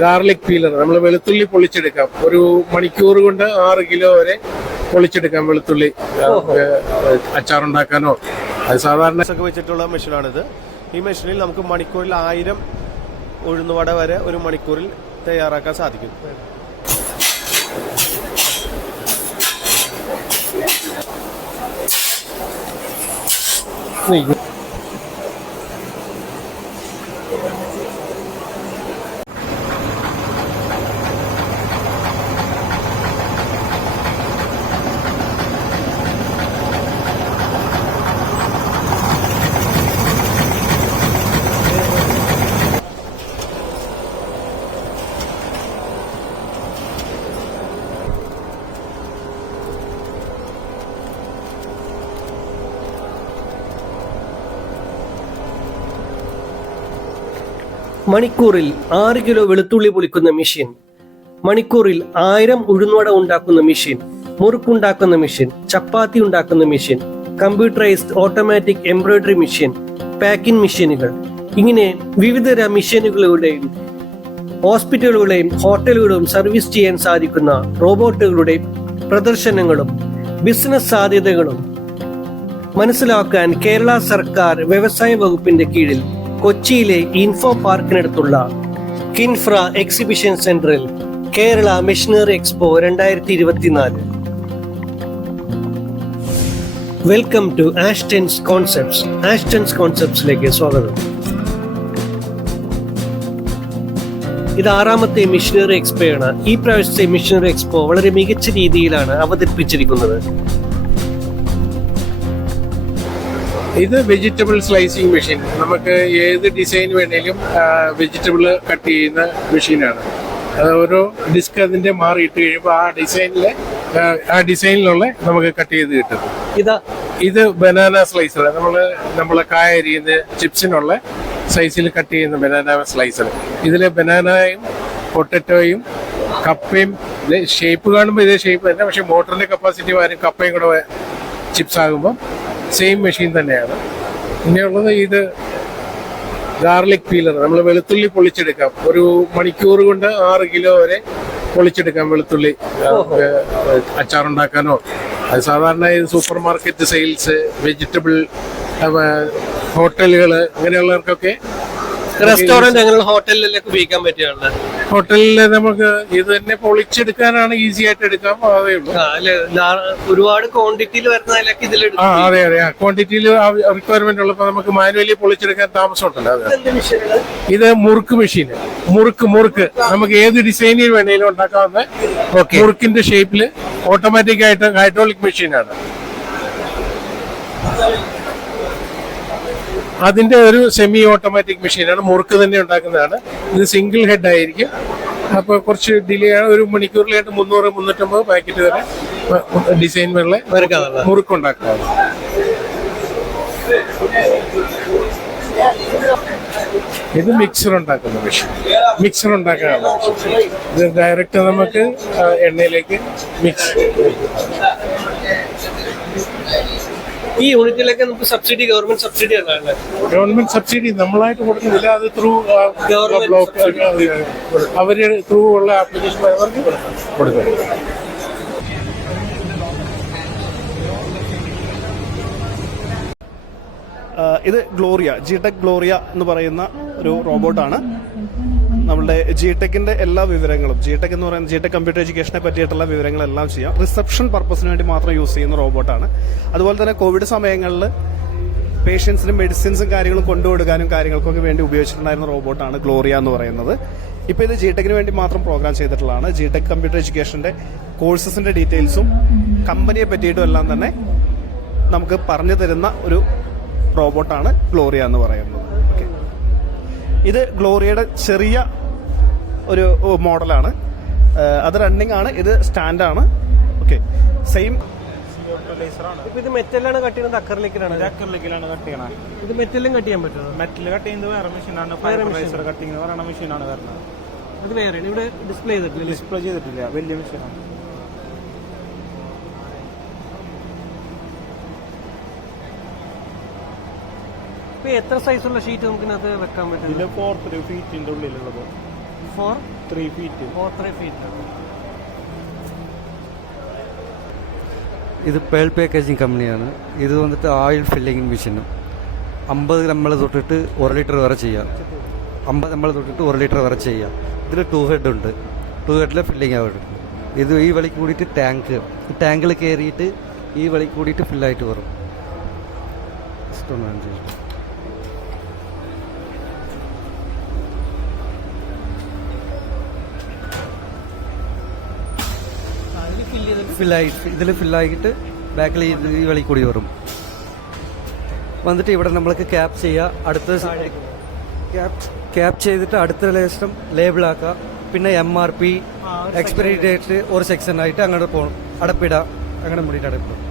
Garlic peeler. നമ്മൾ വെളുത്തുള്ളി പൊളിച്ചെടുക്കാം. ഒരു മണിക്കൂർ കൊണ്ട് ആറ് കിലോ വരെ പൊളിച്ചെടുക്കാം വെളുത്തുള്ളി. അച്ചാർ അച്ചാറുണ്ടാക്കാനോ. അത് സാധാരണ ഒക്കെ വെച്ചിട്ടുള്ള മെഷീനാണിത്. ഈ മെഷീനിൽ നമുക്ക് മണിക്കൂറിൽ ആയിരം ഉഴുന്നുവട വരെ ഒരു മണിക്കൂറിൽ തയ്യാറാക്കാൻ സാധിക്കും. മണിക്കൂറിൽ ആറ് കിലോ വെളുത്തുള്ളി പൊളിക്കുന്ന മെഷീൻ മണിക്കൂറിൽ ആയിരം ഉഴുന്നുവട ഉണ്ടാക്കുന്ന മെഷീൻ മുറുക്കുണ്ടാക്കുന്ന മെഷീൻ ചപ്പാത്തി ഉണ്ടാക്കുന്ന machine computerised automatic embroidery machine packing മെഷീനുകൾ ഇങ്ങനെ വിവിധ മെഷീനുകളുടെയും ഹോസ്പിറ്റലുകളെയും ഹോട്ടലുകളും സർവീസ് ചെയ്യാൻ സാധിക്കുന്ന റോബോട്ടുകളുടെ പ്രദർശനങ്ങളും ബിസിനസ് സാധ്യതകളും മനസ്സിലാക്കാൻ കേരള സർക്കാർ വ്യവസായ വകുപ്പിന്റെ കീഴിൽ കൊച്ചിയിലെ ഇൻഫോ പാർക്കിനടുത്തുള്ള കിൻഫ്ര എക്സിബിഷൻ സെന്ററിൽ കേരള മിഷണറി എക്സ്പോ രണ്ടായിരത്തി ഇരുപത്തിനാല് welcome to Astens concepts Astens കോൺസെപ്റ്റ്സിലേക്ക് സ്വാഗതം. ഇത് ആറാമത്തെ മിഷനറി എക്സ്പോയാണ് ഈ പ്രാവശ്യത്തെ മിഷനറി എക്സ്പോ വളരെ മികച്ച രീതിയിലാണ് അവതരിപ്പിച്ചിരിക്കുന്നത്. ഇത് വെജിറ്റബിൾ സ്ലൈസിങ് മെഷീൻ നമുക്ക് ഏത് ഡിസൈൻ വേണേലും വെജിറ്റബിൾ കട്ട് ചെയ്യുന്ന മെഷീനാണ് അത് ഓരോ ഡിസ്ക് അതിന്റെ മാറിയിട്ട് കഴിയുമ്പോൾ ആ ഡിസൈനിലെ ആ ഡിസൈനിലുള്ള നമുക്ക് കട്ട് ചെയ്ത് കിട്ടും. ഇതാ ഇത് ബനാന സ്ലൈസർ നമ്മൾ നമ്മളെ കായ അരിയുന്ന ചിപ്സിനുള്ള സൈസിൽ കട്ട് ചെയ്യുന്ന ബനാന സ്ലൈസർ ഇതിൽ ബനാനയും പൊട്ടറ്റോയും കപ്പയും ഷേപ്പ് കാണുമ്പോൾ ഇതേ ഷേപ്പ് തന്നെ. പക്ഷെ മോട്ടറിന്റെ കപ്പാസിറ്റി വരും കപ്പയും കൂടെ ചിപ്സ് ആകുമ്പോൾ സെയിം മെഷീൻ തന്നെയാണ്. പിന്നെയുള്ളത് ഇത് ഗാർലിക് പീലർ നമ്മൾ വെളുത്തുള്ളി പൊളിച്ചെടുക്കാം. ഒരു മണിക്കൂർ കൊണ്ട് ആറ് കിലോ വരെ പൊളിച്ചെടുക്കാം വെളുത്തുള്ളി അച്ചാറുണ്ടാക്കാനോ. അത് സാധാരണ സൂപ്പർ മാർക്കറ്റ് സെയിൽസ് വെജിറ്റബിൾ ഹോട്ടലുകൾ അങ്ങനെയുള്ളവർക്കൊക്കെ റെസ്റ്റോറന്റ് അങ്ങനെയുള്ള ഹോട്ടലിലൊക്കെ ഉപയോഗിക്കാൻ പറ്റിയാണ് ഹോട്ടലിൽ നമുക്ക് ഇത് തന്നെ പൊളിച്ചെടുക്കാനാണ് ഈസി ആയിട്ട് എടുക്കാൻ അതേ ഉള്ളൂ. ഒരുപാട് ക്വാണ്ടിറ്റിയിൽ വരുന്നതിലൊക്കെ ആ ഇതിലെടുക്കും അതെ അതെ. ക്വാണ്ടിറ്റിയിൽ റിക്വയർമെന്റ് ഉള്ളപ്പോൾ നമുക്ക് മാനുവലി പൊളിച്ചെടുക്കാൻ താമസമുണ്ടല്ലോ അതെ. ഇത് മുറുക്ക് മെഷീൻ മുറുക്ക് മുറുക്ക്. നമുക്ക് ഏത് ഡിസൈനിൽ വേണേലും ഉണ്ടാക്കാവുന്ന മുറുക്കിന്റെ ഷേപ്പിൽ ഓട്ടോമാറ്റിക് ആയിട്ട് ഹൈഡ്രോളിക് മെഷീനാണ് അതിന്റെ ഒരു സെമി ഓട്ടോമാറ്റിക് മെഷീനാണ് മുറുക്ക് തന്നെ ഉണ്ടാക്കുന്നതാണ്. ഇത് സിംഗിൾ ഹെഡ് ആയിരിക്കും. അപ്പോൾ കുറച്ച് ഡിലേ ആണ്. ഒരു മണിക്കൂറിലായിട്ട് മുന്നൂറ് മുന്നൂറ്റമ്പത് പാക്കറ്റ് വരെ ഡിസൈൻ വെള്ള മുറുക്കുണ്ടാക്കുന്നത് ഇത് മിക്സർ ഉണ്ടാക്കുന്ന മെഷീൻ മിക്സർ ഉണ്ടാക്കാനുള്ള മെഷീൻ ഇത് ഡയറക്റ്റ് നമുക്ക് എണ്ണയിലേക്ക് മിക്സ് ഈ യൂണിറ്റിലൊക്കെ നമുക്ക് സബ്സിഡി ഗവൺമെന്റ് സബ്സിഡി ആണ് ഗവൺമെന്റ് സബ്സിഡി നമ്മളായിട്ട് കൊടുക്കുന്നില്ല. അത് ത്രൂ ഗവൺമെന്റ് ബ്ലോക്ക് അവർ ത്രൂ ഉള്ള ആപ്ലിക്കേഷൻ അവർക്ക് കൊടുക്കും. ഇത് ഗ്ലോറിയ ജിടെക് ഗ്ലോറിയ എന്ന് പറയുന്ന ഒരു റോബോട്ടാണ് നമ്മളുടെ ജി ടെക്കിന്റെ എല്ലാ വിവരങ്ങളും ജി ടെക് എന്ന് പറയുന്ന ജി ടെക് കമ്പ്യൂട്ടർ എഡ്യൂക്കേഷനെ പറ്റിയിട്ടുള്ള വിവരങ്ങളെല്ലാം ചെയ്യാം. റിസപ്ഷൻ പർപ്പസിന് വേണ്ടി മാത്രം യൂസ് ചെയ്യുന്ന റോബോട്ടാണ് അതുപോലെ തന്നെ കോവിഡ് സമയങ്ങളിൽ പേഷ്യൻസിനും മെഡിസിൻസും കാര്യങ്ങളും കൊണ്ടുകൊടുക്കാനും കാര്യങ്ങൾക്കൊക്കെ വേണ്ടി ഉപയോഗിച്ചിട്ടുണ്ടായിരുന്ന റോബോട്ടാണ് ഗ്ലോറിയ എന്ന് പറയുന്നത്. ഇപ്പോൾ ഇത് ജി ടെക്കിന് വേണ്ടി മാത്രം പ്രോഗ്രാം ചെയ്തിട്ടുള്ളതാണ്. ജി ടെക് കമ്പ്യൂട്ടർ എഡ്യൂക്കേഷന്റെ കോഴ്സസിന്റെ ഡീറ്റെയിൽസും കമ്പനിയെ പറ്റിയിട്ടും എല്ലാം തന്നെ നമുക്ക് പറഞ്ഞു തരുന്ന ഒരു റോബോട്ടാണ് ഗ്ലോറിയ എന്ന് പറയുന്നത്. ഇത് ഗ്ലോറിയയുടെ ചെറിയ ഒരു മോഡലാണ്. അത് റണ്ണിങ് ആണ്. ഇത് സ്റ്റാൻഡാണ് ഓക്കെ സെയിം ഇത് മെറ്റലാണ് കട്ട് ചെയ്യുന്നത് അക്കറിലേക്കാണ് അക്കറിലേക്കിലാണ് കട്ട് ചെയ്യണത്. ഇത് മെറ്റലും കട്ട് ചെയ്യാൻ പറ്റുമോ മെറ്റൽ കട്ട് ചെയ്യുന്നത് വേറെ മെഷീനാണ് കട്ടിങ് എന്ന് പറയുന്ന മെഷീനാണ് വരുന്നത്. അത് വേറെ ഇവിടെ ഡിസ്പ്ലേ ചെയ്തിട്ടില്ല ഡിസ്പ്ലേ ചെയ്തിട്ടില്ല. വലിയ മെഷീനാണ് എത്ര സൈസുള്ള ഷീറ്റ് നമുക്ക് ഇതിനകത്ത് വെക്കാൻ പറ്റും ഫോർ ത്രീ ഫീറ്റിന്റെ ഉള്ളിലുള്ളത്. Four three feet four three feet ഇത് പേൾ പാക്കേജിങ് കമ്പനിയാണ്. ഇത് വന്നിട്ട് ഓയിൽ ഫില്ലിംഗ് മെഷീനും അമ്പത് നമ്മൾ തൊട്ടിട്ട് ഒരു ലിറ്റർ വരെ ചെയ്യാം. അമ്പത് നമ്മൾ തൊട്ടിട്ട് ഒരു ലിറ്റർ വരെ ചെയ്യാം. ഇതിൽ ടു ഹെഡ് ഉണ്ട്. ടു ഹെഡിലെ ഫില്ലിംഗ് ആവും ഇത് ഈ വഴി കൂടിയിട്ട് ടാങ്ക് ടാങ്കിൽ കയറിയിട്ട് ഈ വഴി കൂടിയിട്ട് ഫില്ലായിട്ട് വരും. ഇഷ്ടമാണ് ചെയ്യും അതിൽ ഫില്ല് ചെയ്തിട്ട് ഫില്ലായിട്ട് ഇതിൽ ഫില്ലായിട്ട് ബാക്കിൽ ഇത് ഈ വഴി കൂടി വരും. വന്നിട്ട് ഇവിടെ നമ്മൾക്ക് ക്യാപ് ചെയ്യുക അടുത്ത ക്യാപ് ചെയ്തിട്ട് അടുത്ത ലേശം ലേബിളാക്കുക പിന്നെ M R P expiry date ഒരു സെക്ഷൻ ആയിട്ട് അങ്ങോട്ട് പോകണം അടപ്പിടുക അങ്ങനെ മുടിയിട്ട് അടപ്പിടും.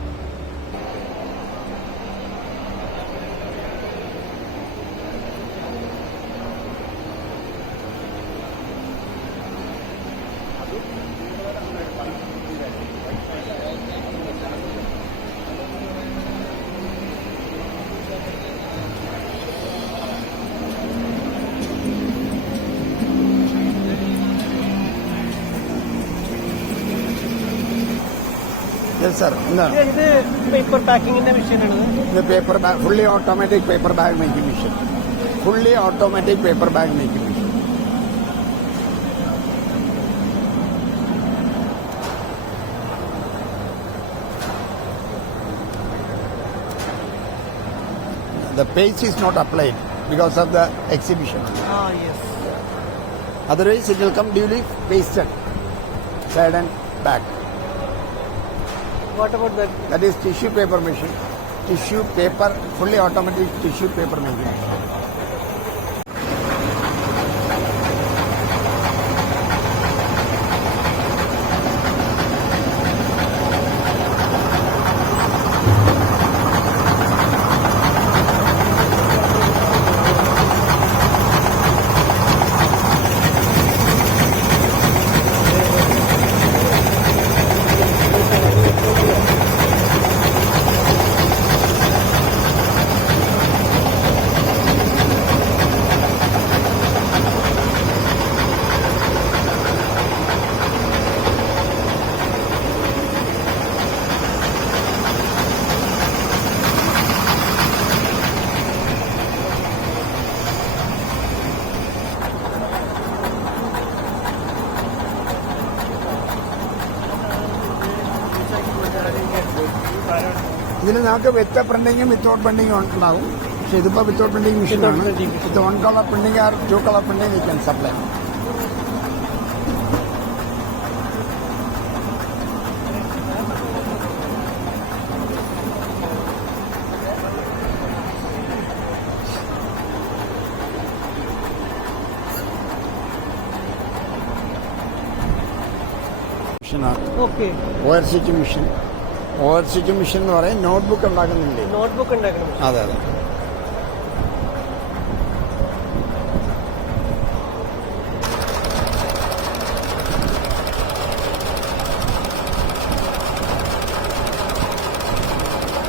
യെസ് സർ എന്താണ് ഇത് പേപ്പർ പാക്കിങ്ങിന്റെ മെഷീനാണ് ഇത് paper bag fully automatic paper bag making machine fully automatic paper bag making machine The page is not applied because of the exhibition. ആ yes Otherwise, it will come duly pasted, side and back. What about that? That is tissue paper machine. Tissue paper, fully automatic tissue paper machine. ഇതിൽ നമുക്ക് വിത്ത് പ്രിന്റിങ്ങും without പ്രിന്റിങ്ങും ഉണ്ടാവും. പക്ഷെ ഇതിപ്പോ without printing മെഷീനാണ് with one colour printing or two colour printing we can supply മെഷീനാണ് okay or stitching stitching machine എന്ന് പറയും notebook ഉണ്ടാക്കുന്നില്ലേ നോട്ട്ബുക്ക് ഉണ്ടാക്കണം. അതെ അതെ.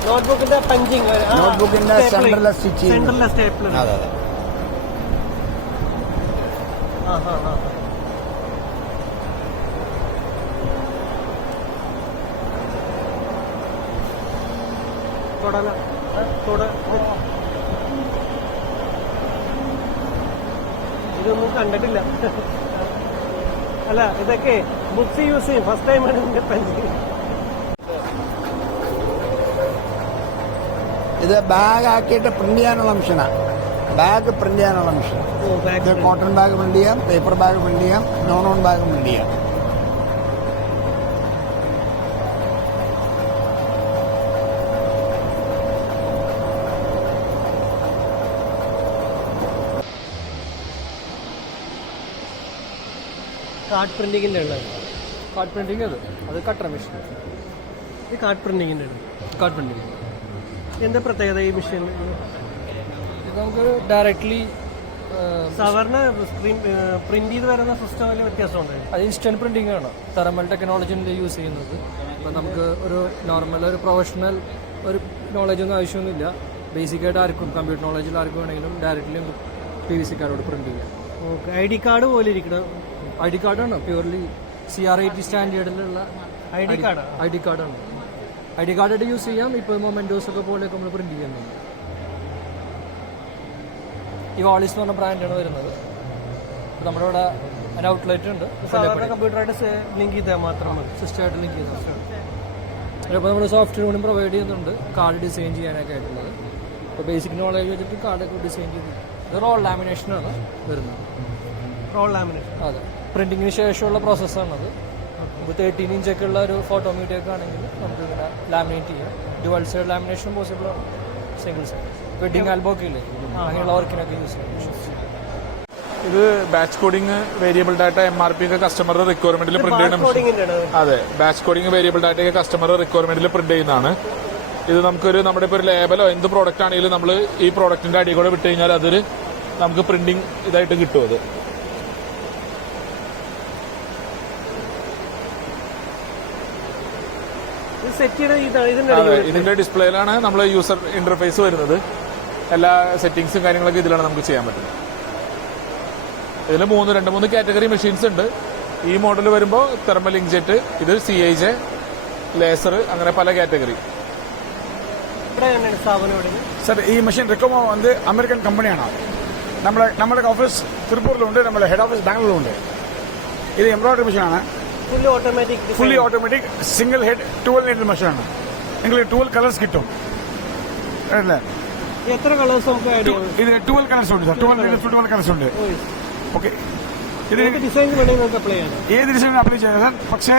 നോട്ട്ബുക്കിന്റെ പഞ്ചിങ് നോട്ട്ബുക്കിന്റെ സെന്ററിലെ സ്റ്റിച്ചിങ് സെന്ററിലെ സ്റ്റേപ്പിൾ അതെ അതെ ആ ആ ആ തൊടല ആ, തൊട ഇതൊന്നും കണ്ടിട്ടില്ല. അല്ല ഇതൊക്കെ ബുക്സ് യൂസ് ചെയ്യും. ഫസ്റ്റ് ടൈമാണ് ഇതിന്റെ പഞ്ചിങ് ഇത് ബാഗ് ആക്കിയിട്ട് പ്രിന്റ് ചെയ്യാനുള്ള മെഷീനാണ് ബാഗ് പ്രിന്റ് ചെയ്യാനുള്ള മെഷീൻ കോട്ടൺ ബാഗ് പ്രിന്റ് ചെയ്യാം പേപ്പർ ബാഗ് പ്രിന്റ് ചെയ്യാം നോൺ ഓൺ ബാഗ് പ്രിന്റ് ചെയ്യാം. കാർഡ് പ്രിന്റിങ്ങിന്റെ ഉള്ളത്. കാർഡ് പ്രിന്റിംഗ് അത്. അത് കട്ടർ മെഷീൻ ഇത് കാർഡ് പ്രിന്റിങ്ങിന്റെ ആണ് കാർഡ് പ്രിന്റിംഗ് എന്താ പ്രത്യേകത ഈ മെഷീൻ നമുക്ക് ഡയറക്ട്ലി സാധാരണ സ്ക്രീൻ പ്രിന്റ് ചെയ്ത് വരുന്ന സിസ്റ്റം വലിയ വ്യത്യാസമുണ്ട് അത് ഇൻസ്റ്റന്റ് പ്രിന്റിംഗ് ആണ്. തെർമൽ ടെക്നോളജിന്റെ യൂസ് ചെയ്യുന്നത്. അപ്പം നമുക്ക് ഒരു നോർമൽ ഒരു പ്രൊഫഷണൽ ഒരു നോളജ് ഒന്നും ആവശ്യമൊന്നുമില്ല. ബേസിക്കായിട്ട് ആർക്കും കമ്പ്യൂട്ടർ നോളജിൽ ആർക്കും വേണമെങ്കിലും ഡയറക്റ്റ്ലി പി വി സിക്കാരോട് പ്രിന്റ് ചെയ്യാം. ഓക്കെ ഐ ഡി കാർഡ് പോലെ ഇരിക്കണം ഐ ഡി കാർഡാണ്. Purely C R I T സ്റ്റാൻഡേർഡിലുള്ള I D card? I D കാർഡാണ്. ഐ ഡി കാർഡായിട്ട് യൂസ് ചെയ്യാം. ഇപ്പോൾ മൊമെന്റോസ് ഒക്കെ പോലെയൊക്കെ നമ്മൾ പ്രിന്റ് ചെയ്യുന്നുണ്ട്. ഈ വാളിസ് എന്ന് പറഞ്ഞ ബ്രാൻഡാണ് വരുന്നത്. നമ്മുടെ ഇവിടെ ഒരു ഔട്ട്ലെറ്റ് ഉണ്ട്. സാധാരണ കമ്പ്യൂട്ടറായിട്ട് ലിങ്ക് ചെയ്താൽ മാത്രം മതി. സിസ്റ്റമായിട്ട് ലിങ്ക് ചെയ്തത് അപ്പോൾ നമ്മൾ സോഫ്റ്റ്വെയർ കൂടി പ്രൊവൈഡ് ചെയ്യുന്നുണ്ട്. കാർഡ് ഡിസൈൻ ചെയ്യാനൊക്കെ ആയിട്ടുള്ളത്. അപ്പോൾ ബേസിക് നോളേജ് വെച്ചിട്ട് കാർഡൊക്കെ ഡിസൈൻ ചെയ്ത് ഇത് റോൾ ലാമിനേഷനാണ് വരുന്നത്. റോൾ ലാമിനേഷൻ അതെ. പ്രിന്റിങ്ങിന് ശേഷമുള്ള പ്രോസസ്സാണത് നമുക്ക് തേർട്ടീൻ ഇഞ്ചൊക്കെ ഉള്ള ഒരു ഫോട്ടോ മീഡിയ ഒക്കെ ആണെങ്കിൽ നമുക്ക് ഇങ്ങനെ ലാമിനേറ്റ് ചെയ്യാം. ഡുവൽ സൈഡ് ലാമിനേഷൻ പോസിബിൾ ആണ്. സിംഗിൾ സൈഡ് വെഡിങ് ആൽബം ഒക്കെ ഇല്ലേ? അങ്ങനെയുള്ള വർക്കിനൊക്കെ യൂസ് ചെയ്യാം. ഇത് batch coding variable data M R P ഒക്കെ കസ്റ്റമറുടെ റിക്വയർമെന്റിൽ പ്രിന്റ് ചെയ്യണം അതെ ബാച്ച് കോഡിംഗ് വേരിയബിൾ ഡാറ്റ ഒക്കെ കസ്റ്റമറുടെ റിക്വയർമെന്റിൽ പ്രിന്റ് ചെയ്യുന്നതാണ്. ഇത് നമുക്കൊരു നമ്മുടെ ഇപ്പോൾ ഒരു ലേബലോ എന്ത് പ്രോഡക്റ്റ് ആണെങ്കിലും നമ്മൾ ഈ പ്രോഡക്റ്റിന്റെ അടി കൂടെ വിട്ട് കഴിഞ്ഞാൽ അതൊരു നമുക്ക് പ്രിന്റിംഗ് ഇതായിട്ട് കിട്ടും അത്. സെറ്റ് ഇതിന്റെ ഡിസ്പ്ലേയിലാണ് നമ്മൾ യൂസർ ഇന്റർഫേസ് വരുന്നത്. എല്ലാ സെറ്റിംഗ്സും കാര്യങ്ങളൊക്കെ ഇതിലാണ് നമുക്ക് ചെയ്യാൻ പറ്റുന്നത്. ഇതിൽ മൂന്ന് രണ്ട് മൂന്ന് കാറ്റഗറി മെഷീൻസ് ഉണ്ട്. ഈ മോഡൽ വരുമ്പോൾ തെർമൽ ഇങ്ക്ജെറ്റ് ഇത് സി ഐ ജെ ലേസർ അങ്ങനെ പല കാറ്റഗറി സർ ഈ മെഷീൻ റിക്കോമോ വന്ന് അമേരിക്കൻ കമ്പനിയാണ് നമ്മളെ നമ്മുടെ ഓഫീസ് തിരുപ്പൂരിലുണ്ട് നമ്മുടെ ഹെഡ് ഓഫീസ് ബാംഗ്ലൂരിലുണ്ട് ഇത് എംബ്രോയിഡറി മെഷീനാണ് fully automatic fully automatic single head twelve head മെഷീനാണ് നിങ്ങൾ ട്വൽവ് കളേഴ്സ് കിട്ടും. അല്ലേ? എത്ര കളേഴ്സ് നമുക്ക് ഇതിന് ട്വൽവ് കളേഴ്സ് ഉണ്ട് സാർ ട്വൽവ് ട്വൽവ് കളേഴ്സ് ഉണ്ട്. ഓക്കെ ഇത് ഏത് ഡിസൈൻ അപ്ലൈ ചെയ്യാം. സാർ പക്ഷേ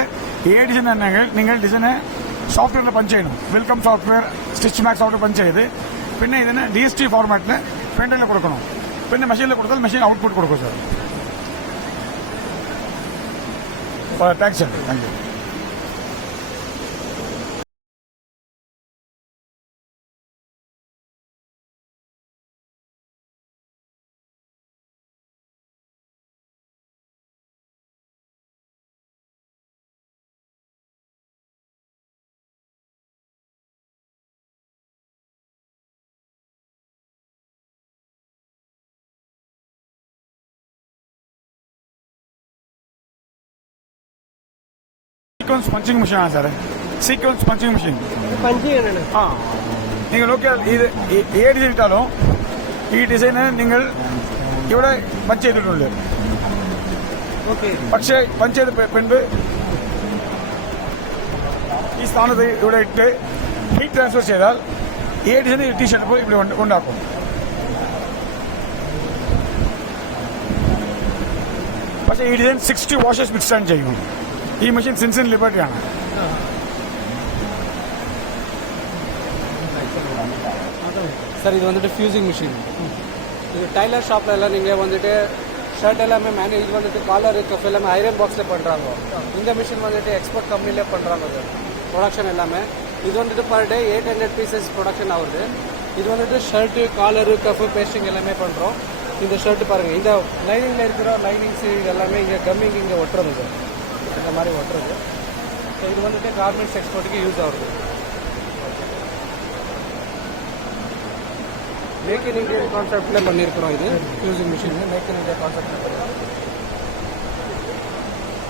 ഏത് ഡിസൈൻ തന്നെ നിങ്ങൾ ഡിസൈന് സോഫ്റ്റ്വെയറിൽ പഞ്ച് ചെയ്യണം. Wilcom software stitch max software punch ചെയ്ത് പിന്നെ ഇതിന് ഡി എസ് ടി ഫോർമാറ്റിൽ പ്രിന്റിൽ കൊടുക്കണം. പിന്നെ മെഷീനിൽ കൊടുത്താൽ മെഷീൻ ഔട്ട്പുട്ട് കൊടുക്കും sir thanks sir thank you sequence punching മെഷീനാണ് സാറേ സീക്വൻസ് പഞ്ചിങ് മെഷീൻ പഞ്ച് ചെയ്യാനാണ് ആ നിങ്ങൾ നോക്കിയാൽ ഇത് ഏ- ഏത് ഡിസൈൻ ഇട്ടാലോ ഈ ഡിസൈന് നിങ്ങൾ ഇവിടെ പഞ്ച് ചെയ്തിട്ടുണ്ട് ഓക്കെ പക്ഷേ പഞ്ച് ചെയ്ത് പി- പിൻപ് ഈ സ്ഥാനത്ത് ഇവിടെ ഇട്ട് ഹീറ്റ് ട്രാൻസ്ഫർ ചെയ്താൽ ഏത് ഡിസൈൻ ടീ ഷർട്ട് ഇവിടെ ഉണ്ട്- ഉണ്ടാക്കും പക്ഷേ ഈ ഡിസൈൻ സിക്സ്റ്റി വാഷസ് മിക്സ് ചെയ്യും. ഈ മെഷീൻ സിൻസിൻ ലിബർട്ടിയാണ്. சார் இது வந்துட்டு ஃபியூசிங் மிஷின் இது டைலர் ஷாப்பில் எல்லாம் நீங்கள் வந்துட்டு ஷர்ட் எல்லாமே மேனே இது வந்துட்டு காலர் கஃப் எல்லாமே ஐரன் பாக்ஸில் பண்ணுறாங்க இந்த மிஷின் வந்துட்டு எக்ஸ்போர்ட் கம்பெனிலே பண்ணுறாங்க சார் ப்ரொடக்ஷன் எல்லாமே இது வந்துட்டு per day eight hundred pieces production ஆகுது இது வந்துட்டு ஷர்ட்டு காலரு கஃப் பேஸ்டிங் எல்லாமே பண்ணுறோம் இந்த ஷர்ட் பாருங்கள் இந்த லைனிங்கில் இருக்கிற லைனிங்ஸ் இது எல்லாமே இங்கே கம்மிங் இங்கே ஒட்டுறது சார் இந்த மாதிரி ஒட்டுறது ஸோ இது வந்துட்டு கார்மெண்ட்ஸ் எக்ஸ்போர்ட்டுக்கு யூஸ் ஆகுது மேக் இன் இந்தியா கான்செப்ட்ல பண்ணியிருக்கிறோம் இது fusing machine make in India கான்செப்ட்ல பண்ணியிருக்கோம்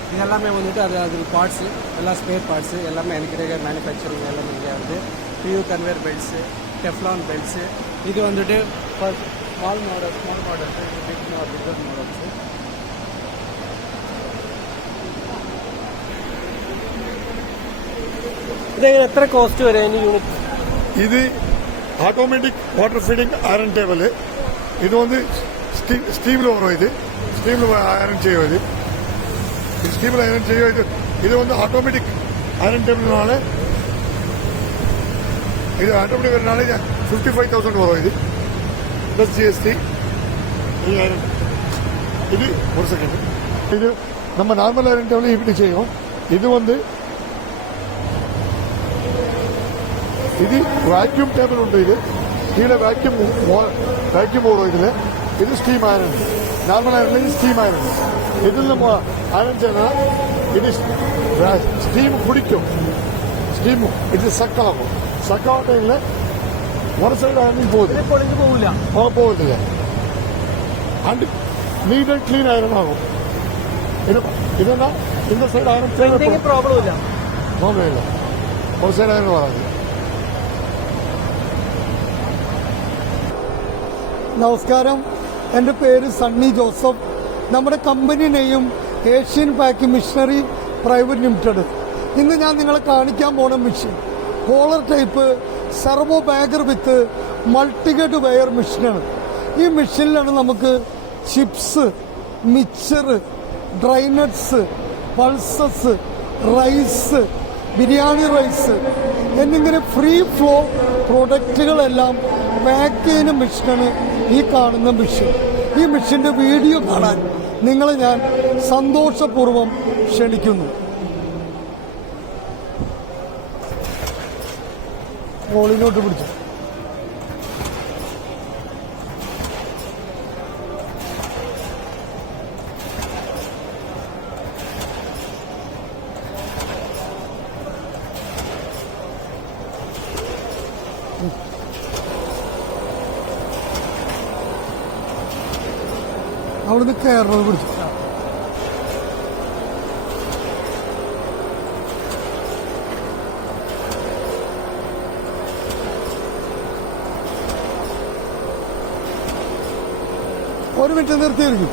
இது எல்லாமே வந்துட்டு அது அது பார்ட்ஸு எல்லாம் ஸ்பேர் பார்ட்ஸு எல்லாமே எனக்கு மேனுஃபேக்சரிங் எல்லாமே இங்கே வந்து few conveyor belts Teflon belts இது வந்துட்டு ஸ்மால் மாடல் ஸ்மால் மாடல்ஸு இது பிக் பிக்கர் மாடல்ஸு ഇതെങ്ങനെ എത്ര കോസ്റ്റ് വരെ അതിന് യൂണിറ്റ് இது automatic water feeding iron table இது வந்து ஸ்டீம் ஸ்டீமில் வரும் இது ஸ்டீமில் ஐரன் செய்யும் இது இது ஸ்டீமில் ஐரன் செய்யும் இது இது வந்து ஆட்டோமேட்டிக் ஐரன் டேபிள்னால இது ஆட்டோமேட்டிக் வரனால இது ஃபிஃப்டி ஃபைவ் தௌசண்ட் வரும் இது ப்ளஸ் ஜிஎஸ்டி இது ஒரு செகண்ட் இது நம்ம நார்மல் ஐரன் டேபிள் இப்படி செய்யும் இது வந்து ഇത് വാക്യൂം ടേബിൾ ഉണ്ട് ഇത്. ഇവിടെ വാക്യൂം വാക്യൂം ഓടും ഇതിൽ ഇത് സ്റ്റീം ആയനുണ്ട് നോർമൽ ആയനിൽ സ്റ്റീം ആയനുണ്ട് ഇതിൽ നമ്മൾ അയൺ ചെയ്താൽ ഇത് സ്റ്റീം കുടിക്കും. സ്റ്റീം ഇത് സക്കാവും സക്കാവ് ടൈമിൽ ഒരു സൈഡ് അയണിൽ പോകില്ല പോകില്ല and neat and clean iron ആകും ഇതെന്നാ ഇന്ന സൈഡ് അയൺ പ്രോബ്ലം ഇല്ല. പ്രോബ്ലം ഇല്ല. ഒരു സൈഡ് അയൺ പറഞ്ഞു നമസ്കാരം. എന്റെ പേര് സണ്ണി ജോസഫ്. നമ്മുടെ കമ്പനി നെയ്യും Asian pack machinery private limited ഇന്ന് ഞാൻ നിങ്ങളെ കാണിക്കാൻ പോണ machine collar type servo bagger with multihead weigher മെഷീനാണ് ഈ മെഷീനിലാണ് നമുക്ക് chips mixer dry nuts pulses rice biryani rice എന്നിങ്ങനെ ഫ്രീ ഫ്ലോ പ്രൊഡക്റ്റുകളെല്ലാം പാക്ക് മിഷനാണ് ഈ കാണുന്ന മിഷൻ ഈ മിഷന്റെ വീഡിയോ കാണാൻ നിങ്ങളെ ഞാൻ സന്തോഷപൂർവം ക്ഷണിക്കുന്നു. മോളിനോട്ട് പിടിച്ചു. അവിടുന്ന് കയറുന്നത് പിടിച്ചു. ഒരു മിനിറ്റ് നിർത്തിയിരിക്കും.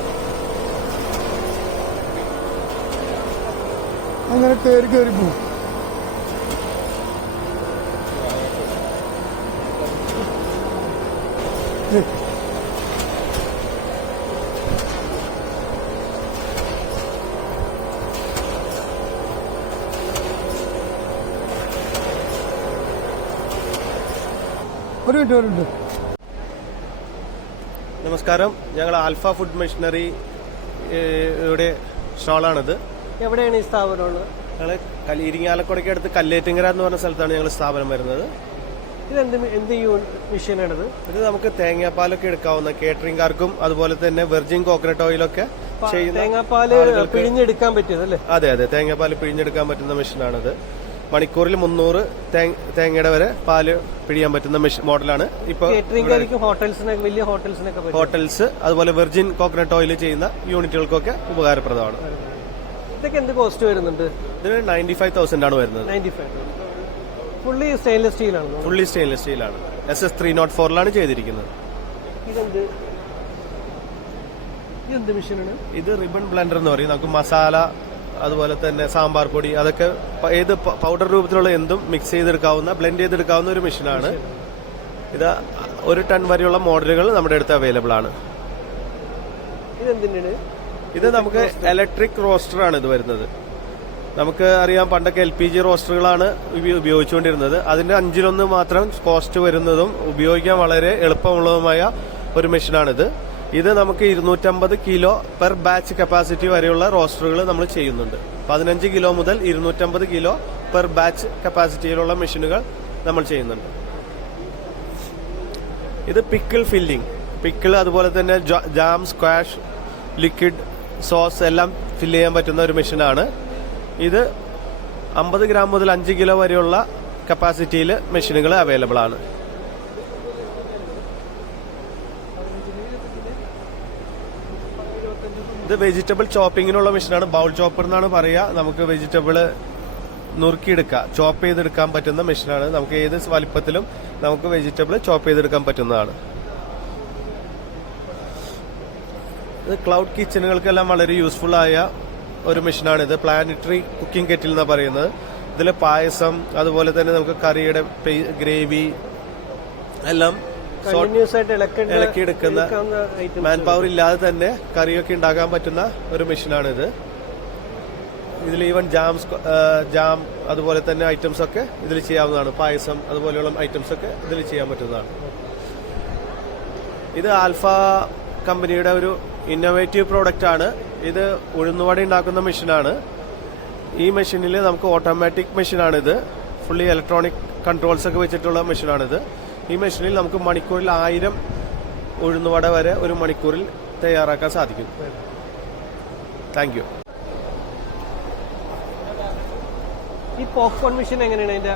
അങ്ങനെ കയറി കയറി പോകും മിനിറ്റ് നമസ്കാരം. ഞങ്ങൾ ആൽഫ ഫുഡ് മെഷീനറി ഇവിടെ സ്റ്റാളാണിത് എവിടെയാണ് ഈ സ്ഥാപനമുള്ളത്? ഞങ്ങൾ ഇരിങ്ങാലക്കുടയ്ക്ക് അടുത്ത് കല്ലേറ്റിങ്ങര എന്ന് പറഞ്ഞ സ്ഥലത്താണ് ഞങ്ങൾ സ്ഥാപനം വരുന്നത്. ഇത് എന്ത് എന്ത് മെഷീനാണിത്? ഇത് നമുക്ക് തേങ്ങാപ്പാലൊക്കെ എടുക്കാവുന്ന കേറ്ററിംഗുകാർക്കും അതുപോലെ തന്നെ വെർജിൻ കോക്കനട്ട് ഓയിലൊക്കെ തേങ്ങാപ്പാൽ പിഴിഞ്ഞെടുക്കാൻ പറ്റിയതല്ലേ? അതെ അതെ. തേങ്ങാപ്പാൽ പിഴിഞ്ഞെടുക്കാൻ പറ്റുന്ന മെഷീനാണിത്. മണിക്കൂറിൽ മുന്നൂറ് തേങ്ങയുടെ വരെ പാൽ പിഴിയാൻ പറ്റുന്ന മെഷീൻ മോഡലാണ്. ഇപ്പൊ വലിയ ഹോട്ടൽസിനൊക്കെ ഹോട്ടൽസ് അതുപോലെ വെർജിൻ കോക്കനട്ട് ഓയിൽ ചെയ്യുന്ന യൂണിറ്റുകൾക്കൊക്കെ ഉപകാരപ്രദമാണ്. ഇതൊക്കെ എന്ത് കോസ്റ്റ് വരുന്നുണ്ട്? ഇതിന് നയന്റി ഫൈവ് തൗസൻഡ് ആണ് വരുന്നത്. ഫുള്ളി സ്റ്റെയിൻലെസ് സ്റ്റീലാണ് ഫുള്ളി സ്റ്റെയിൻലെസ് സ്റ്റീലാണ് എസ് എസ് ത്രീ നോട്ട് ഫോറിലാണ് ചെയ്തിരിക്കുന്നത്. ഇതെന്ത്? ഇതെന്ത് മെഷീനാണ് ഇത് റിബൺ ബ്ലെൻഡർ എന്ന് പറയും. നമുക്ക് മസാല അതുപോലെ തന്നെ സാമ്പാർ പൊടി അതൊക്കെ ഏത് പൗഡർ രൂപത്തിലുള്ള എന്തും മിക്സ് ചെയ്തെടുക്കാവുന്ന ബ്ലെൻഡ് ചെയ്തെടുക്കാവുന്ന ഒരു മെഷീനാണ് ഇത് ഒരു ടൺ വരെയുള്ള മോഡലുകൾ നമ്മുടെ അടുത്ത് അവൈലബിൾ ആണ്. ഇത് നമുക്ക് ഇലക്ട്രിക് റോസ്റ്റർ ആണ് ഇത് വരുന്നത്. നമുക്ക് അറിയാം പണ്ടൊക്കെ എൽ പി ജി റോസ്റ്ററുകളാണ് ഉപയോഗിച്ചുകൊണ്ടിരുന്നത്. അതിന്റെ അഞ്ചിലൊന്ന് മാത്രം കോസ്റ്റ് വരുന്നതും ഉപയോഗിക്കാൻ വളരെ എളുപ്പമുള്ളതുമായ ഒരു മെഷീനാണിത് ഇത് നമുക്ക് ഇരുന്നൂറ്റമ്പത് കിലോ പെർ ബാച്ച് കപ്പാസിറ്റി വരെയുള്ള റോസ്റ്ററുകൾ നമ്മൾ ചെയ്യുന്നുണ്ട്. പതിനഞ്ച് കിലോ മുതൽ ഇരുന്നൂറ്റമ്പത് കിലോ പെർ ബാച്ച് കപ്പാസിറ്റിയിലുള്ള മെഷീനുകൾ നമ്മൾ ചെയ്യുന്നുണ്ട്. ഇത് പിക്കിൾ ഫില്ലിംഗ് പിക്കിൾ അതുപോലെ തന്നെ ജാ- സ്ക്വാഷ് ലിക്വിഡ് സോസ് എല്ലാം ഫില്ല് ചെയ്യാൻ പറ്റുന്ന ഒരു മെഷീനാണ് ഇത് അമ്പത് ഗ്രാം മുതൽ അഞ്ച് കിലോ വരെയുള്ള കപ്പാസിറ്റിയിൽ മെഷീനുകൾ അവൈലബിൾ ആണ്. ഇത് വെജിറ്റബിൾ ചോപ്പിങ്ങിനുള്ള മെഷീനാണ് ബൗൾ ചോപ്പർ എന്നാണ് പറയുക. നമുക്ക് വെജിറ്റബിൾ നുറുക്കിയെടുക്കുക ചോപ്പ് ചെയ്തെടുക്കാൻ പറ്റുന്ന മെഷീനാണ് നമുക്ക് ഏത് വലിപ്പത്തിലും നമുക്ക് വെജിറ്റബിൾ ചോപ്പ് ചെയ്തെടുക്കാൻ പറ്റുന്നതാണ്. ഇത് ക്ലൗഡ് കിച്ചണുകൾക്കെല്ലാം വളരെ യൂസ്ഫുൾ ആയ ഒരു മെഷീനാണ് ഇത് പ്ലാനറ്ററി കുക്കിംഗ് കെറ്റിൽ എന്നാണ് പറയുന്നത്. ഇതിൽ പായസം അതുപോലെ തന്നെ നമുക്ക് കറിയുടെ ഗ്രേവി എല്ലാം ഇളക്കിയെടുക്കുന്ന എടുക്കാവുന്ന എടുക്കുന്ന മാൻ പവർ ഇല്ലാതെ തന്നെ കറിയൊക്കെ ഉണ്ടാക്കാൻ പറ്റുന്ന ഒരു മെഷീനാണ് ഇത്. ഇതിൽ ഈവൻ ജാം ജാം അതുപോലെ തന്നെ ഐറ്റംസ് ഒക്കെ ഇതിൽ ചെയ്യാവുന്നതാണ്. പായസം അതുപോലെയുള്ള ഐറ്റംസ് ഒക്കെ ഇതിൽ ചെയ്യാൻ പറ്റുന്നതാണ്. ഇത് ആൽഫ കമ്പനിയുടെ ഒരു ഇന്നോവേറ്റീവ് പ്രോഡക്റ്റ് ആണ്. ഇത് ഉഴുന്നുവട ഉണ്ടാക്കുന്ന മെഷീനാണ്. ഈ മെഷീനിൽ നമുക്ക് ഓട്ടോമാറ്റിക് മെഷീനാണിത്. ഫുള്ളി ഇലക്ട്രോണിക് കൺട്രോൾസ് ഒക്കെ വെച്ചിട്ടുള്ള മെഷീനാണിത്. ഈ മെഷീനിൽ നമുക്ക് മണിക്കൂറിൽ ആയിരം ഉഴുന്നുവട വരെ ഒരു മണിക്കൂറിൽ തയ്യാറാക്കാൻ സാധിക്കും. താങ്ക് യു ഈ പോപ്കോൺ മെഷീൻ എങ്ങനെയാണ് അതിന്റെ?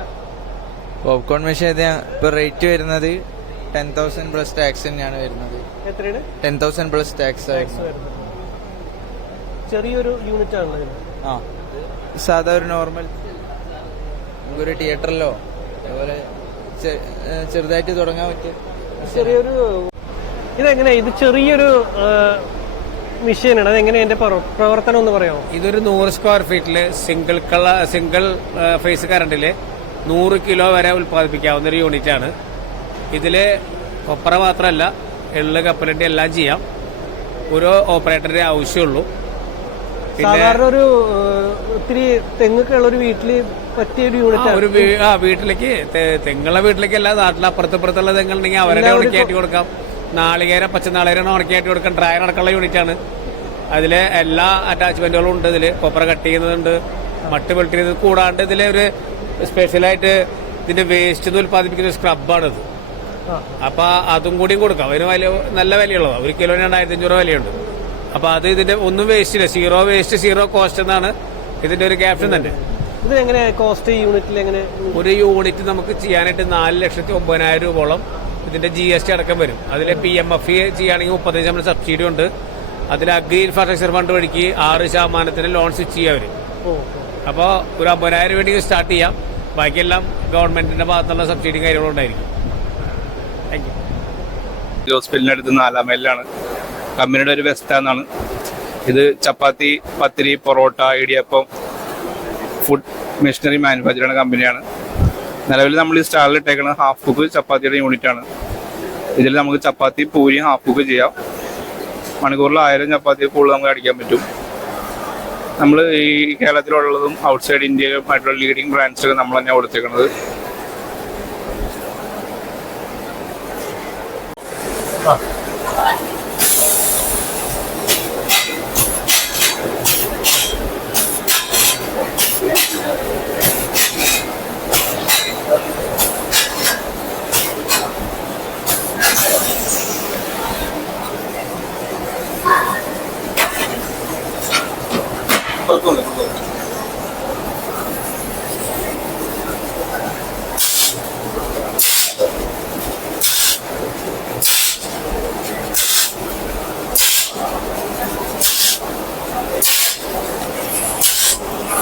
പോപ്കോൺ മെഷീൻ ഇപ്പൊ റേറ്റ് വരുന്നത് ടെൻ തൗസൻഡ് പ്ലസ് ടാക്സ് തന്നെയാണ് വരുന്നത്. എത്രയാണ്? ടെൻ തൗസൻഡ് പ്ലസ് ടാക്സ് ചെറിയൊരു യൂണിറ്റ് ആണ് ആ. സാധാ ഒരു നോർമൽ നമുക്കൊരു തിയേറ്ററിലോ അതുപോലെ ചെറുതായിട്ട് തുടങ്ങാൻ പറ്റും ചെറിയൊരു ഇതെങ്ങനെ? ഇത് ചെറിയൊരു മെഷീനാണ് അതെങ്ങനെ എന്റെ പ്രവർത്തനം ഒന്ന് പറയാമോ? ഇതൊരു നൂറ് സ്ക്വയർ ഫീറ്റിൽ സിംഗിൾ കള സിംഗിൾ ഫേസ് കറണ്ടിൽ നൂറ് കിലോ വരെ ഉൽപ്പാദിപ്പിക്കാവുന്ന ഒരു യൂണിറ്റ് ആണ്. ഇതിൽ കൊപ്പറ മാത്രമല്ല എള്ള് കപ്പലണ്ടി എല്ലാം ചെയ്യാം. ഓരോ ഓപ്പറേറ്ററിന്റെ ആവശ്യമുള്ളൂ. സാധാരണ ഒരു ഒത്തിരി തെങ്ങൊക്കെ ഉള്ള ഒരു വീട്ടിൽ പറ്റിയ ഒരു യൂണിറ്റ് ആ, ഒരു ആ വീട്ടിലേക്ക് തെങ്ങുള്ള വീട്ടിലേക്ക് അല്ല നാട്ടിൽ അപ്പുറത്തപ്പുറത്തുള്ള തെങ്ങുണ്ടെങ്കിൽ അവരുടെ ഉണക്കിയായിട്ട് കൊടുക്കാം. നാളികേരം പച്ചനാളികേരം ഉണക്കിയായിട്ട് കൊടുക്കാം ഡ്രയർ അടക്കമുള്ള യൂണിറ്റ് ആണ്. അതിൽ എല്ലാ അറ്റാച്ച്മെന്റുകളും ഉണ്ട് ഇതിൽ. കൊപ്പറ കട്ട് ചെയ്യുന്നുണ്ട് മട്ട് വെൾട്ട് ചെയ്യുന്നത്. കൂടാണ്ട് ഇതിലെ ഒരു സ്പെഷ്യലായിട്ട് ഇതിന്റെ വേസ്റ്റ് ഉൽപ്പാദിപ്പിക്കുന്ന സ്ക്രബാണിത് അപ്പൊ അതും കൂടിയും കൊടുക്കാം. അതിന് വലിയ നല്ല വിലയുള്ളതാണ് ഒരു കിലോന് രണ്ടായിരത്തി അഞ്ഞൂറ് വിലയുണ്ട്. അപ്പൊ അത് ഇതിന്റെ ഒന്നും വേസ്റ്റ് ഇല്ല. സീറോ വേസ്റ്റ് സീറോ കോസ്റ്റ് എന്നാണ് ഇതിന്റെ ഒരു ക്യാപ്ഷൻ തന്നെ. ഇത് എങ്ങനെ കോസ്റ്റ് യൂണിറ്റിൽ എങ്ങനെ ഒരു യൂണിറ്റ് നമുക്ക് ചെയ്യാനായിട്ട് നാല് ലക്ഷത്തി ഒമ്പതിനായിരം രൂപയോളം ഇതിന്റെ ജി എസ് ടി അടക്കം വരും. അതിൽ പി എം എഫ് ചെയ്യുകയാണെങ്കിൽ മുപ്പത്തഞ്ച് ശതമാനം സബ്സിഡി ഉണ്ട്. അതിൽ അഗ്രി ഇൻഫ്രാസ്ട്രക്ചർ ഫണ്ട് വഴിക്ക് ആറ് ശതമാനത്തിന് ലോൺ സ്വിച്ച് ചെയ്യാൻ വരും അപ്പോൾ ഒരു അമ്പതിനായിരം വേണ്ടി സ്റ്റാർട്ട് ചെയ്യാം. ബാക്കിയെല്ലാം ഗവൺമെന്റിന്റെ ഭാഗത്തുള്ള സബ്സിഡിയും കാര്യങ്ങളും ഉണ്ടായിരിക്കും. താങ്ക് യു ഹോസ്പിറ്റലിനടുത്ത് നാലാം മൈലിലാണ് കമ്പനിയുടെ ഒരു വ്യവസ്ഥ എന്നാണ്. ഇത് ചപ്പാത്തി പത്തിരി പൊറോട്ട ഇടിയപ്പം ഫുഡ് മെഷീനറി ചെയ്യുന്ന കമ്പനിയാണ്. നിലവിൽ നമ്മൾ ഈ സ്റ്റാളിൽ ഇട്ടേക്കുന്നത് ഹാഫ് കുക്ക് ചപ്പാത്തിയുടെ യൂണിറ്റ് ആണ്. ഇതിൽ നമുക്ക് ചപ്പാത്തി പൂരി ഹാഫ് കുക്ക് ചെയ്യാം. മണിക്കൂറിൽ ആയിരം ചപ്പാത്തി കൂടുതൽ നമുക്ക് അടിക്കാൻ പറ്റും. നമ്മൾ ഈ കേരളത്തിലുള്ളതും ഔട്ട്സൈഡ് ഇന്ത്യയുമായിട്ടുള്ള ലീഡിങ് ബ്രാൻഡ്സൊക്കെ നമ്മൾ തന്നെ കൊടുത്തേക്കുന്നത്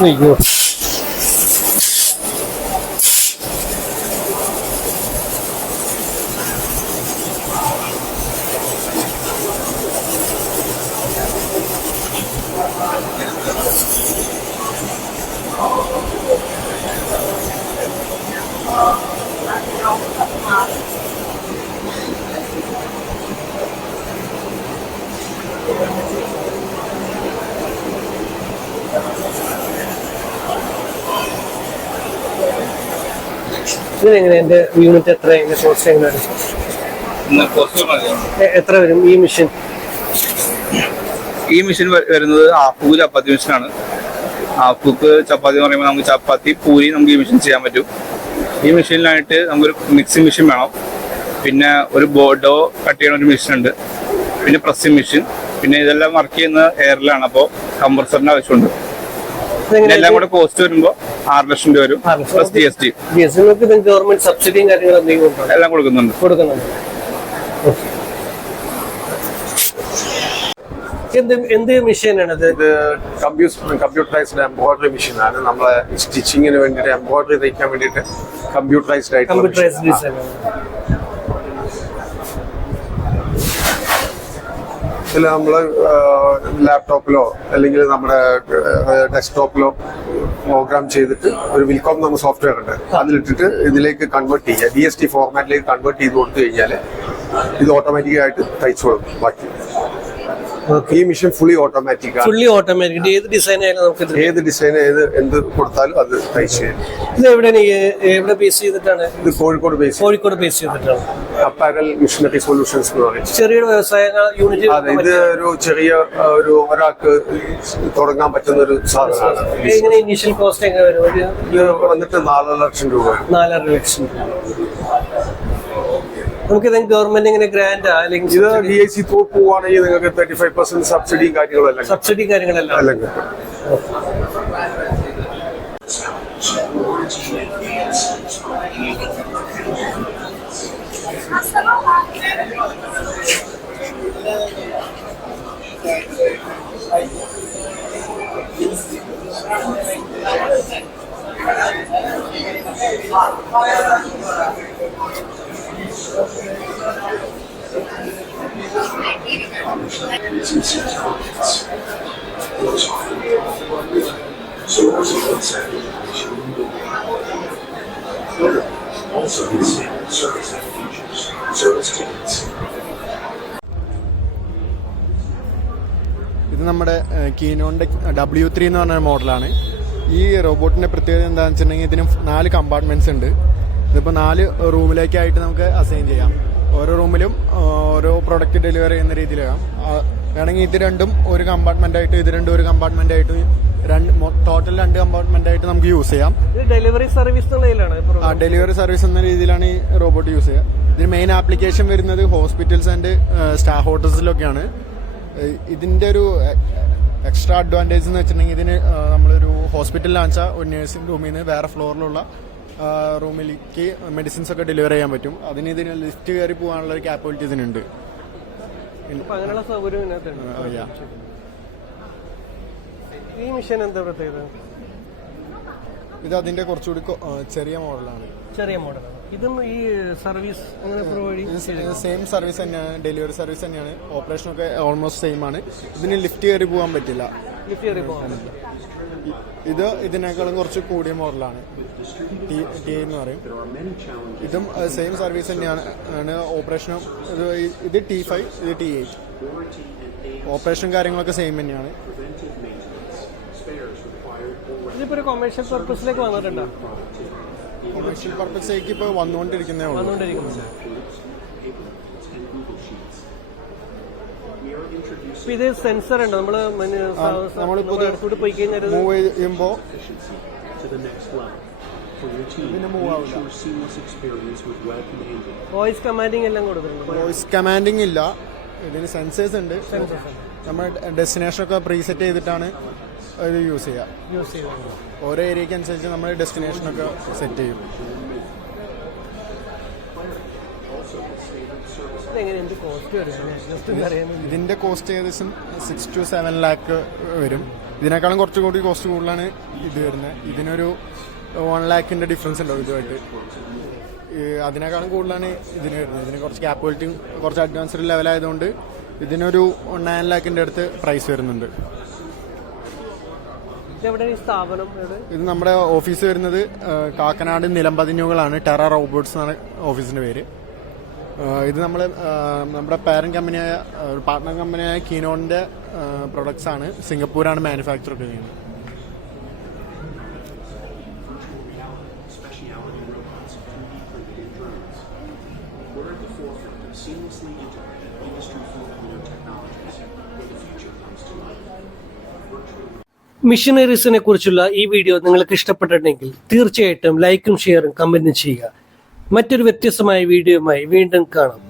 আপনি ഇതിനെങ്ങനെ എന്റെ യൂണിറ്റ് എത്ര കോസ്റ്റ് എങ്ങനെയാണ് മതി. എത്ര വരും ഈ മെഷീൻ ഈ മെഷീൻ വരുന്നത് ആപ്പൂ ചപ്പാത്തി മെഷീനാണ് ആണ്. ആപ്പൂക്ക് ചപ്പാത്തി എന്ന് പറയുമ്പോൾ നമുക്ക് ചപ്പാത്തി പൂരി നമുക്ക് ഈ മെഷീൻ ചെയ്യാൻ പറ്റും. ഈ മെഷീനിലായിട്ട് നമുക്കൊരു മിക്സിംഗ് മെഷീൻ വേണം. പിന്നെ ഒരു ബോർഡോ കട്ട് ചെയ്യുന്ന ഒരു മെഷീൻ ഉണ്ട്. പിന്നെ പ്രസ്സിംഗ് മെഷീൻ പിന്നെ ഇതെല്ലാം വർക്ക് ചെയ്യുന്ന എയറിലാണ് അപ്പോൾ കംപ്രസറിന്റെ ആവശ്യമുണ്ട്. എല്ലാം കൂടെ കോസ്റ്റ് വരുമ്പോൾ ആറ് ലക്ഷം രൂപ വരും. Plus G S T G S T government സബ്സിഡിയും കാര്യങ്ങളും എന്തെങ്കിലും ഉണ്ടോ? എല്ലാം കൊടുക്കുന്നുണ്ട്. കൊടുക്കുന്നുണ്ട്. എന്ത് എന്ത് മെഷീനാണ് ഇത്? കമ്പ്യൂട്ടറൈസ്ഡ് എംബ്രോയിഡറി മെഷീനാണ് നമ്മളെ സ്റ്റിച്ചിങ്ങിന് വേണ്ടിയിട്ട് എംബ്രോയിഡറി തയ്ക്കാൻ വേണ്ടിയിട്ട് കമ്പ്യൂട്ടറൈസ്ഡ് ആയിട്ട് കമ്പ്യൂട്ടറൈസ്ഡ്. ഡിസൈൻ ഇതിൽ നമ്മൾ ലാപ്ടോപ്പിലോ അല്ലെങ്കിൽ നമ്മുടെ ഡെസ്ക്ടോപ്പിലോ പ്രോഗ്രാം ചെയ്തിട്ട് ഒരു വിൽക്കോം നമ്മൾ സോഫ്റ്റ്വെയർ ഉണ്ട്. അതിലിട്ടിട്ട് ഇതിലേക്ക് കൺവേർട്ട് ചെയ്യുക. ഡി എസ് ടി ഫോർമാറ്റിലേക്ക് കൺവേർട്ട് ചെയ്ത് കൊടുത്തു കഴിഞ്ഞാൽ ഇത് ഓട്ടോമാറ്റിക്കായിട്ട് തയ്ച്ചു കൊടുക്കും ബാക്കി. ഈ മെഷീൻ ഫുള്ളി ഓട്ടോമാറ്റിക് ആണ്. ഫുള്ളി ഓട്ടോമാറ്റിക് ഏത് ഡിസൈൻ ആയാലും നമുക്ക് ഏത് ഡിസൈൻ ഏത് എന്ത് കൊടുത്താലും അത് തയ്ച്ചു തരും ഇത് എവിടെ എവിടെ ബേസ് ചെയ്തിട്ടാണ്? ഇത് കോഴിക്കോട് ബേസ് കോഴിക്കോട് ബേസ് ചെയ്തിട്ടാണ്. അപ്പാരൽ മിഷനറി സൊല്യൂഷൻസ് എന്ന് പറയും. ചെറിയൊരു വ്യവസായ യൂണിറ്റ് അതെ ഇത് ഒരു ചെറിയ ഒരു ഒരാൾക്ക് തുടങ്ങാൻ പറ്റുന്ന ഒരു സാധനമാണ്. എങ്ങനെ ഇനീഷ്യൽ കോസ്റ്റ് എങ്ങനെ വരും? ഇത് വന്നിട്ട് നാലര ലക്ഷം രൂപ. നാലര ലക്ഷം നമുക്ക് ഇതെങ്കിലും ഗവൺമെന്റ് ഇങ്ങനെ ഗ്രാൻഡ് അല്ലെങ്കിൽ ഇത് ഡി ഐ സി ത്രൂ പോവുകയാണെങ്കിൽ നിങ്ങൾക്ക് തേർട്ടി ഫൈവ് പെർസെന്റ് സബ്സിഡിയും കാര്യങ്ങളും എല്ലാം കിട്ടും. സബ്സിഡി കാര്യങ്ങളെല്ലാം എല്ലാം കിട്ടും Also service features, service tickets. ഇത് നമ്മുടെ കീനോണിന്റെ ഡബ്ല്യു ത്രീ എന്ന് പറഞ്ഞ മോഡലാണ് ഈ റോബോട്ടിന്റെ പ്രത്യേകത എന്താണെന്ന് വെച്ചിട്ടുണ്ടെങ്കിൽ ഇതിന് നാല് കമ്പാർട്ട്മെന്റ്സ് ഉണ്ട് ഇതിപ്പോൾ നാല് റൂമിലേക്കായിട്ട് നമുക്ക് അസൈൻ ചെയ്യാം. ഓരോ റൂമിലും ഓരോ പ്രൊഡക്റ്റ് ഡെലിവറി ചെയ്യുന്ന രീതിയിലാകാം വേണമെങ്കിൽ ഇത് രണ്ടും ഒരു കമ്പാർട്ട്മെന്റ് ആയിട്ട് ഇത് രണ്ടും ഒരു കമ്പാർട്ട്മെന്റ് ആയിട്ട് രണ്ട് ടോട്ടൽ രണ്ട് കമ്പാർട്ട്മെന്റ് ആയിട്ട് നമുക്ക് യൂസ് ചെയ്യാം. ഡെലിവറി സർവീസ് ആ ഡെലിവറി സർവീസ് എന്ന രീതിയിലാണ് ഈ റോബോട്ട് യൂസ് ചെയ്യുക ഇതിന് മെയിൻ ആപ്ലിക്കേഷൻ വരുന്നത് ഹോസ്പിറ്റൽസ് ആൻഡ് സ്റ്റാഫ് ഹോട്ടൽസിലൊക്കെയാണ് ഇതിന്റെ ഒരു എക്സ്ട്രാ അഡ്വാന്റേജ് എന്ന് വെച്ചിട്ടുണ്ടെങ്കിൽ ഇതിന് നമ്മളൊരു ഹോസ്പിറ്റലിലാണെന്ന് വെച്ചാൽ ഒരു നഴ്സിംഗ് റൂമിൽ നിന്ന് വേറെ ഫ്ലോറിലുള്ള റൂമിലേക്ക് മെഡിസിൻസ് ഒക്കെ ഡെലിവർ ചെയ്യാൻ പറ്റും. അതിന് ഇതിന് ലിസ്റ്റ് കയറി പോകാനുള്ള ഒരു കാപ്പബിലിറ്റി ഇതിനുണ്ട് അങ്ങനെയുള്ള സൗകര്യം. ഈ മിഷൻ എന്താ പ്രത്യേകത? ഇത് അതിന്റെ കുറച്ചുകൂടി ചെറിയ മോഡലാണ്. ചെറിയ മോഡലാണ്. ഇതും ഈ സർവീസ് അങ്ങനെ പ്രൊവൈഡ് സെയിം സർവീസ് തന്നെയാണ്. ഡെലിവറി സർവീസ് തന്നെയാണ്. ഓപ്പറേഷൻ ഒക്കെ ഓൾമോസ്റ്റ് സെയിം ആണ്. ഇതിന് ലിഫ്റ്റ് കയറി പോകാൻ പറ്റില്ല. ലിഫ്റ്റ് കയറി പോകാൻ ഇ- ഇത് ഇതിനേക്കാളും കുറച്ച് കൂടിയ മോഡലാണ്. ടി എന്ന് പറയും. ഇതും സെയിം സർവീസ് തന്നെയാണ്. ആണ് ഓപ്പറേഷനും ഇത് ഇത് ടി ഫൈവ് ഇത് ടി എയ്റ്റ് ഓപ്പറേഷൻ കാര്യങ്ങളൊക്കെ സെയിം തന്നെയാണ്. ഇതിപ്പോ ഒരു കൊമേഴ്ഷ്യൽ പർപ്പസിലേക്ക് വന്നിട്ടുണ്ടോ? കൊമേഴ്ഷ്യൽ പർപ്പസിലേക്ക് ഇപ്പോൾ വന്നുകൊണ്ടിരിക്കുന്നേ ഉള്ളൂ വന്നുകൊണ്ടിരിക്കുന്നുണ്ട് ഇപ്പൊ ഇത് സെൻസർ ഉണ്ട് നമ്മൾ നമ്മളിപ്പോ പോയി കഴിഞ്ഞാൽ മൂവ് Android. വോയിസ് കമാൻഡിംഗ് എല്ലാം കൊടുത്തിട്ടുണ്ട്. വോയിസ് കമാൻഡിംഗ് ഇല്ല. ഇതിന് സെൻസേഴ്സ് ഉണ്ട്. നമ്മൾ ഡെസ്റ്റിനേഷൻ ഒക്കെ പ്രീസെറ്റ് ചെയ്തിട്ടാണ് ഇത് യൂസ് ചെയ്യുക. യൂസ് ചെയ്യുന്നത് ഓരോ ഏരിയക്ക് അനുസരിച്ച് നമ്മൾ ഡെസ്റ്റിനേഷൻ ഒക്കെ സെറ്റ് ചെയ്യും. ഇതിന്റെ കോസ്റ്റ് ഏകദേശം സിക്സ് ടു സെവൻ ലാക്ക് വരും. ഇതിനേക്കാളും കുറച്ചുകൂടി കോസ്റ്റ് കൂടുതലാണ് ഇത് വരുന്നത്. ഇതിനൊരു വൺ ലാക്കിന്റെ ഡിഫറൻസ് ഉണ്ടാവും ഇതുമായിട്ട്. അതിനേക്കാളും കൂടുതലാണ് ഇതിന് വരുന്നത്. ഇതിന് കുറച്ച് ക്യാപ്പബിലിറ്റി കുറച്ച് അഡ്വാൻസ്ഡ് ലെവലായതുകൊണ്ട് ഇതിനൊരു നയൻ ലാക്കിന്റെ അടുത്ത് പ്രൈസ് വരുന്നുണ്ട്. ഇത് നമ്മുടെ ഓഫീസ് വരുന്നത് കാക്കനാട് നിലമ്പതിഞ്ഞുകളാണ്. ടെറ റോബോട്ട്സ് എന്നാണ് ഓഫീസിന്റെ പേര്. ഇത് നമ്മൾ നമ്മുടെ പാരൻ കമ്പനിയായ പാർട്ട്ണർ കമ്പനിയായ കീനോണിന്റെ പ്രൊഡക്ട്സ് ആണ് സിംഗപ്പൂരാണ് മാനുഫാക്ചർ ഒക്കെ ചെയ്യുന്നത് Speciality robots, 3D printed drones. We're at the forefront of seamlessly integrated Industry 4.0 technologies where the future comes to life. മിഷനറീസിനെ കുറിച്ചുള്ള ഈ വീഡിയോ നിങ്ങൾക്ക് ഇഷ്ടപ്പെട്ടിട്ടുണ്ടെങ്കിൽ തീർച്ചയായിട്ടും ലൈക്കും ഷെയറും കമന്റും ചെയ്യുക മറ്റൊരു വ്യത്യസ്തമായ വീഡിയോയുമായി വീണ്ടും കാണാം.